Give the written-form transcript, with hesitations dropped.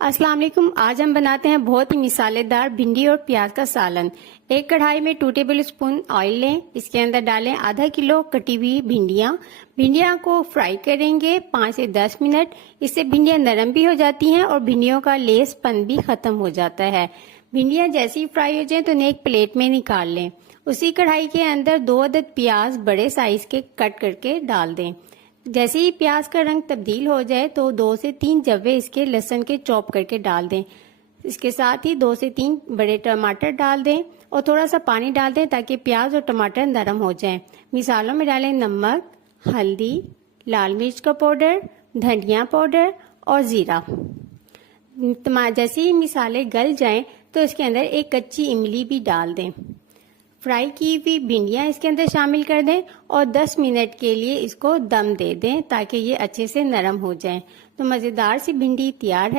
अस्सलाम वालेकुम। आज हम बनाते हैं बहुत ही मिसालेदार भिंडी और प्याज का सालन। एक कढ़ाई में 2 टेबल स्पून ऑयल लें। इसके अंदर डालें आधा किलो कटी हुई भिंडियाँ। भिंडियाँ को फ्राई करेंगे 5 से 10 मिनट। इससे भिंडियाँ नरम भी हो जाती हैं और भिंडियों का लेसपन भी खत्म हो जाता है। भिंडियाँ जैसे ही फ्राई हो जाए तो उन्हें एक प्लेट में निकाल लें। उसी कढ़ाई के अंदर 2 अदद प्याज बड़े साइज के कट करके डाल दें। जैसे ही प्याज का रंग तब्दील हो जाए तो 2 से 3 जवे इसके लहसुन के चॉप करके डाल दें। इसके साथ ही 2 से 3 बड़े टमाटर डाल दें और थोड़ा सा पानी डाल दें ताकि प्याज और टमाटर नरम हो जाएं। मिसालों में डालें नमक, हल्दी, लाल मिर्च का पाउडर, धनिया पाउडर और जीरा। जैसे ही मिसाले गल जाएं तो इसके अंदर एक कच्ची इमली भी डाल दें। फ्राई की हुई भिंडियाँ इसके अंदर शामिल कर दें और 10 मिनट के लिए इसको दम दे दें ताकि ये अच्छे से नरम हो जाएं। तो मज़ेदार सी भिंडी तैयार है।